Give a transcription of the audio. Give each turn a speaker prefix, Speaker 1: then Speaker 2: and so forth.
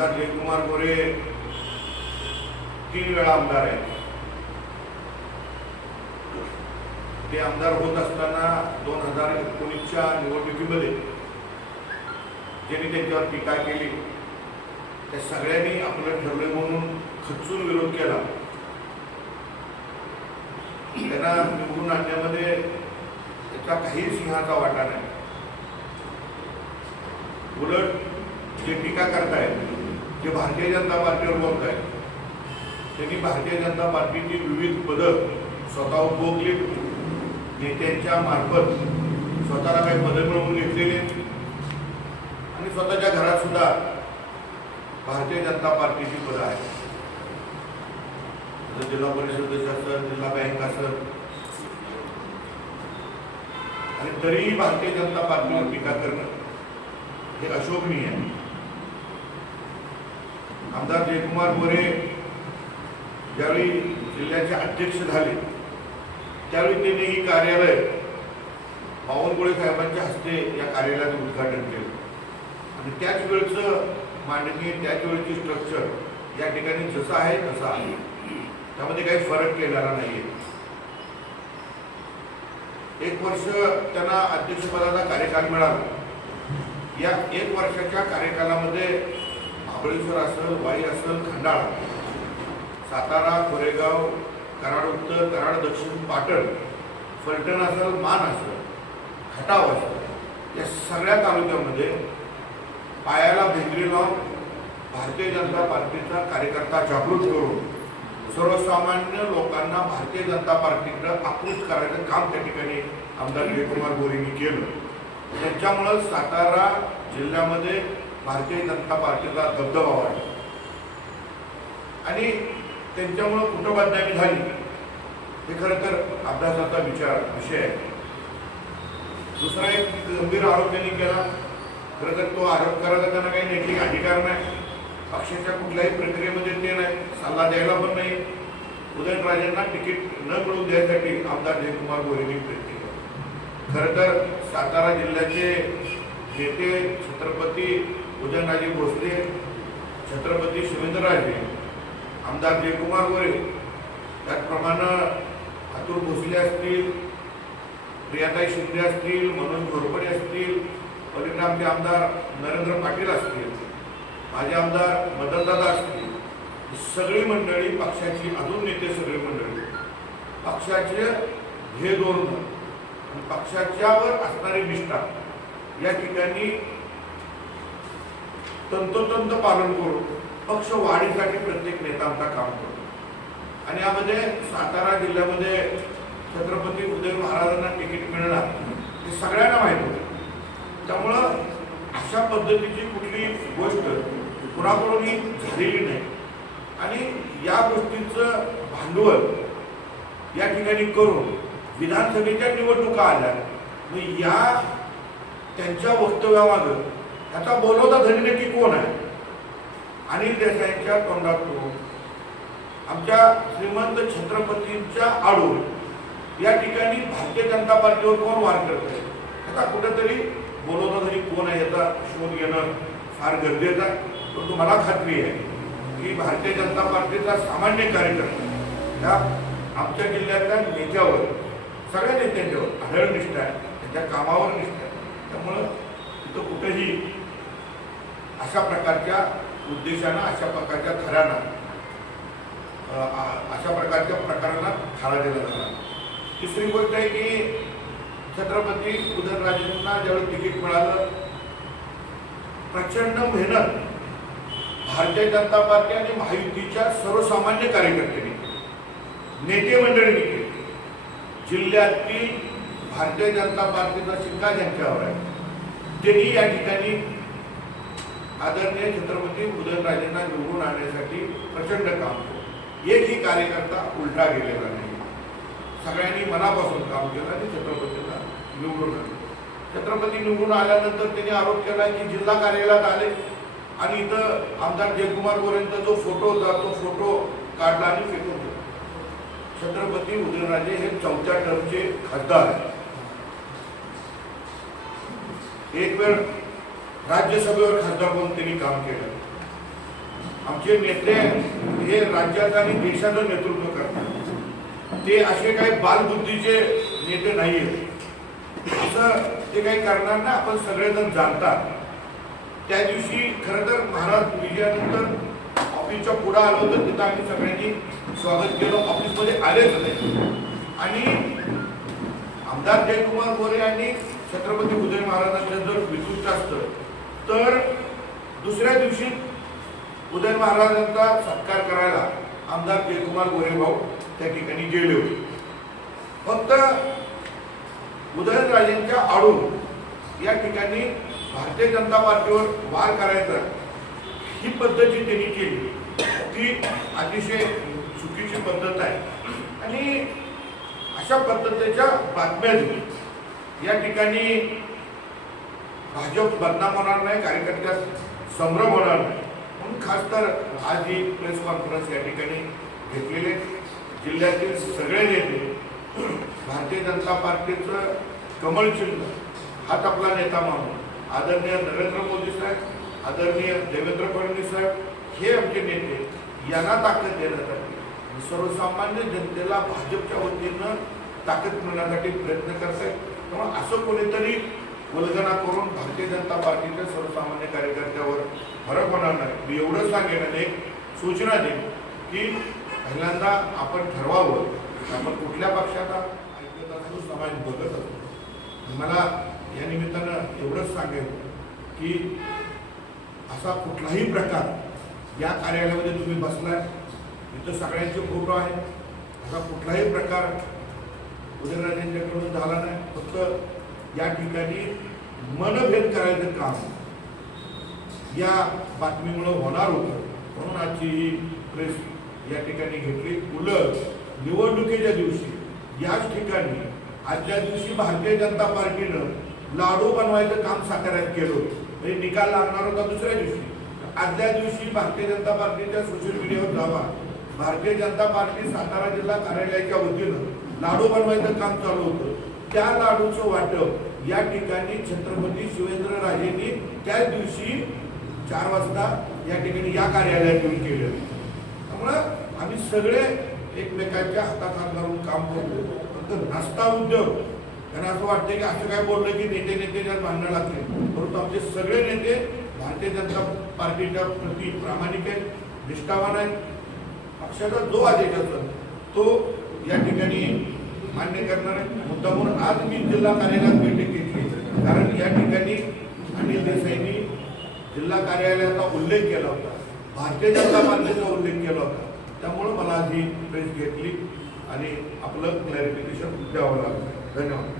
Speaker 1: आमदार जयकुमार गोरे तीन वेळा आमदार आहेत. ते आमदार होत असताना दोन हजार एकोणीसच्या निवडणुकीमध्ये ज्यांनी त्यांच्यावर टीका केली त्या सगळ्यांनी आपलं ठरलं म्हणून खचून विरोध केला. त्यांना निवडून आणण्यामध्ये त्याचा काही सिंहाचा वाटा नाही. उलट जे टीका करतायत जे भारतीय जनता पार्टीवर बोलत आहेत त्यांनी भारतीय जनता पार्टीची विविध पदं स्वतः उपभोगली नेत्यांच्या मार्फत स्वतःला काही पदं मिळवून घेतलेली आणि स्वतःच्या घरात सुद्धा भारतीय जनता पार्टीची पदं आहेत. जसं जिल्हा परिषद सदस्य असेल जिल्हा बँक असेल आणि तरीही भारतीय जनता पार्टीवर टीका करणं हे अशोभनीय आहे. आमदार जयकुमार मोरे ज्यावेळी जिल्ह्याचे अध्यक्ष झाले त्यावेळी त्यांनी ही कार्यालय बावनकुळे साहेबांच्या हस्ते या कार्यालयाचं उद्घाटन केलं. आणि त्याच वेळचं मांडणी त्याच वेळची स्ट्रक्चर या ठिकाणी जसं आहे तसं आहे. त्यामध्ये काही फरक केलेला नाहीये. एक वर्ष त्यांना अध्यक्षपदाचा कार्यकाल मिळाला. या एक वर्षाच्या कार्यकालामध्ये महाबळेश्वर असेल वाई असेल खंडाळा सातारा कोरेगाव कराड उत्तर कराड दक्षिण पाटण फलटण असेल मान असेल खटाव असेल या सगळ्या तालुक्यामध्ये पायाला भेंगरी लावून भारतीय जनता पार्टीचा कार्यकर्ता जागृत करून सर्वसामान्य लोकांना भारतीय जनता पार्टीकडं आकृष्ट करायचं काम त्या ठिकाणी आमदार जयकुमार गोरेंनी केलं. त्याच्यामुळं सातारा जिल्ह्यामध्ये भारतीय जनता पार्टीचा दबदबा वाढला. आणि त्यांच्यामुळं कुठं बदनामी झाली. हे खरं तर अभ्यासाचा विचार विषय आहे. दुसरा एक गंभीर आरोप त्यांनी केला. खरं तर तो आरोप करायला त्यांना काही नैतिक अधिकार नाही. पक्षाच्या कुठल्याही प्रक्रियेमध्ये ते नाही. सल्ला द्यायला पण नाही. उदयनराजेंना तिकीट न मिळवून द्यायसाठी आमदार जयकुमार गोरेंनी प्रयत्न केला. खरं तर सातारा जिल्ह्याचे नेते छत्रपती उदयनराजे भोसले छत्रपती शिवेंद्रराजे आमदार जयकुमार गोरे त्याचप्रमाणे अतुल भोसले असतील प्रियाताई शिंदे असतील मनोज घोरपडे असतील परिणामचे आमदार नरेंद्र पाटील असतील माझे आमदार मदनदादा असतील सगळी मंडळी पक्षाची अजून नेते सगळी मंडळी पक्षाचे ध्येय धोरण आणि पक्षाच्यावर असणारी निष्ठा या ठिकाणी तंतोतंत पालन करून पक्ष वाढीसाठी प्रत्येक नेता आमचा काम करतो. आणि यामध्ये सातारा जिल्ह्यामध्ये छत्रपती उदय महाराजांना तिकीट मिळणार हे सगळ्यांना माहीत होतं. त्यामुळं अशा पद्धतीची कुठली गोष्ट कुणाकडूनही झालेली नाही. आणि या गोष्टीचं भांडवल या ठिकाणी करून विधानसभेच्या निवडणुका आल्या मग या त्यांच्या वक्तव्यामागं त्याचा बोलवता धनी नक्की कोण आहे. अनिल देसाईंच्या तोंडातून आमच्या श्रीमंत छत्रपतींच्या आडून या ठिकाणी भारतीय जनता पार्टीवर कोण वार करत आहे त्याचा कुठेतरी बोलवता धनी कोण आहे याचा शोध घेणं फार गरजेचं आहे. परंतु मला खात्री आहे की भारतीय जनता पार्टीचा सामान्य कार्यकर्ता ह्या आमच्या जिल्ह्यातल्या नेत्यावर सगळ्या नेत्यांच्यावर आढळ निष्ठा आहे. त्यांच्या कामावर निष्ठा आहे. त्यामुळं तिथं कुठेही अशा प्रकारच्या उद्देशानं अशा प्रकारच्या थरांना अशा प्रकारच्या प्रकारांना थारा दिला जाणार तिसरी गोष्ट आहे की छत्रपती उदयनराजेंना ज्यावेळी तिकीट मिळालं प्रचंड मेहनत भारतीय जनता पार्टी आणि महायुतीच्या सर्वसामान्य कार्यकर्त्यांनी नेते मंडळींनी केली. जिल्ह्यातील भारतीय जनता पार्टीचा शिक्का ज्यांच्यावर आहे त्यांनी या ठिकाणी आदरणीय छत्रपती उदयनराजेंना निवडून आणण्यासाठी प्रचंड काम केलं. एकही कार्यकर्ता उलटा गेलेला नाही. सगळ्यांनी मनापासून काम केलं आणि छत्रपतीला निवडून आणलं. छत्रपती निवडून आल्यानंतर त्यांनी आरोप केला की जिल्हा कार्यालयात आले आणि इथं आमदार जयकुमार गोरेंचा जो फोटो होता तो फोटो काढला आणि फेकून दिला. छत्रपती उदयनराजे हे चौथ्या टर्मचे खासदार आहेत. एक वेळ राज्यसभेवर खासदार म्हणून त्यांनी काम केलं. आमचे नेते हे राज्याचं आणि देशाचं नेतृत्व करतात. ते असे काही बालबुद्धीचे नेते नाही आहेत असं ते काही करणार ना आपण सगळेजण जाणतात. त्या दिवशी खरं तर महाराज विजयानंतर ऑफिसच्या पुढं आलो तर तिथं आम्ही सगळ्यांनी स्वागत केलं. ऑफिसमध्ये आलेच नाही. आणि आमदार जयकुमार मोरे यांनी छत्रपती उदय महाराजांचं जर विशिष्ट असतं तर दुसऱ्या दिवशी उदय महाराजांचा सत्कार करायला आमदार जयकुमार गोरेभाऊ त्या ठिकाणी गेले होते. फक्त उदयनराजेंच्या आडून या ठिकाणी भारतीय जनता पार्टीवर वार करायचा ही पद्धत जी त्यांनी केली ती अतिशय चुकीची पद्धत आहे. आणि अशा पद्धतीच्या बातम्या दिल्या. या ठिकाणी भाजप बदनाम होणार नाही कार्यकर्त्या संभ्रम होणार नाही. म्हणून खास तर आज ही प्रेस कॉन्फरन्स या ठिकाणी घेतलेले जिल्ह्यातील सगळे नेते भारतीय जनता पार्टीचं कमळ चिन्ह हाच आपला नेता म्हणून आदरणीय नरेंद्र मोदी साहेब आदरणीय देवेंद्र फडणवीस साहेब हे आमचे नेते यांना ताकद देण्यासाठी सर्वसामान्य जनतेला भाजपच्या वतीनं ताकद मिळण्यासाठी प्रयत्न करतायत. त्यामुळे असं कोणीतरी वल्गना करून भारतीय जनता पार्टीच्या सर्वसामान्य कार्यकर्त्यावर फरक होणार नाही. मी एवढंच सांगेन आणि एक सूचना देईन की पहिल्यांदा आपण ठरवावं आपण कुठल्या पक्षाचा ऐकत असतो समाज बघत असतो मला या निमित्तानं एवढंच सांगेन की असा कुठलाही प्रकार या कार्यालयामध्ये तुम्ही बसलाय इथं सगळ्यांचे फोटो आहेत. असा कुठलाही प्रकार उदयनराजेंच्याकडून झाला नाही. फक्त या ठिकाणी मनभेद करायचं काम या बातमीमुळं होणार होतं. म्हणून आजची ही प्रेस या ठिकाणी घेतली. उलट निवडणुकीच्या दिवशी याच ठिकाणी आजच्या दिवशी भारतीय जनता पार्टीनं लाडू बनवायचं काम साताऱ्यात केलं म्हणजे निकाल लागणार होता दुसऱ्या दिवशी. आदल्या दिवशी भारतीय जनता पार्टीच्या सोशल मीडियावर जावा. भारतीय जनता पार्टी सातारा जिल्हा कार्यालयाच्या वतीनं लाडू बनवायचं काम चालू होतं. त्या लाडूचं वाटप. या ठिकाणी छत्रपती शिवेंद्र राजेंनी त्याच दिवशी चार वाजता या ठिकाणी या कार्यालयात येऊन केलं. त्यामुळं आम्ही सगळे एकमेकांच्या हातात हात घालून काम करतो. फक्त नाश्ता उद्योग. त्यांना असं वाटतं की असं काय बोललं की नेते नेते भांडणं लागले परंतु आमचे सगळे नेते भारतीय जनता पार्टीच्या प्रती प्रामाणिक आहेत निष्ठावान आहेत. पक्षाचा जो आदेश असतो तो या ठिकाणी मान्य करणार. आहे मुद्दा म्हणून आज मी जिल्हा कार्यालयात बैठक घेतली. कारण या ठिकाणी अनिल देसाईंनी जिल्हा कार्यालयाचा उल्लेख केला होता. भारतीय जनता पार्टीचा उल्लेख केला होता. त्यामुळं मला आज ही प्रेस घेतली आणि आपलं क्लॅरिफिकेशन द्यावं लागलं. धन्यवाद.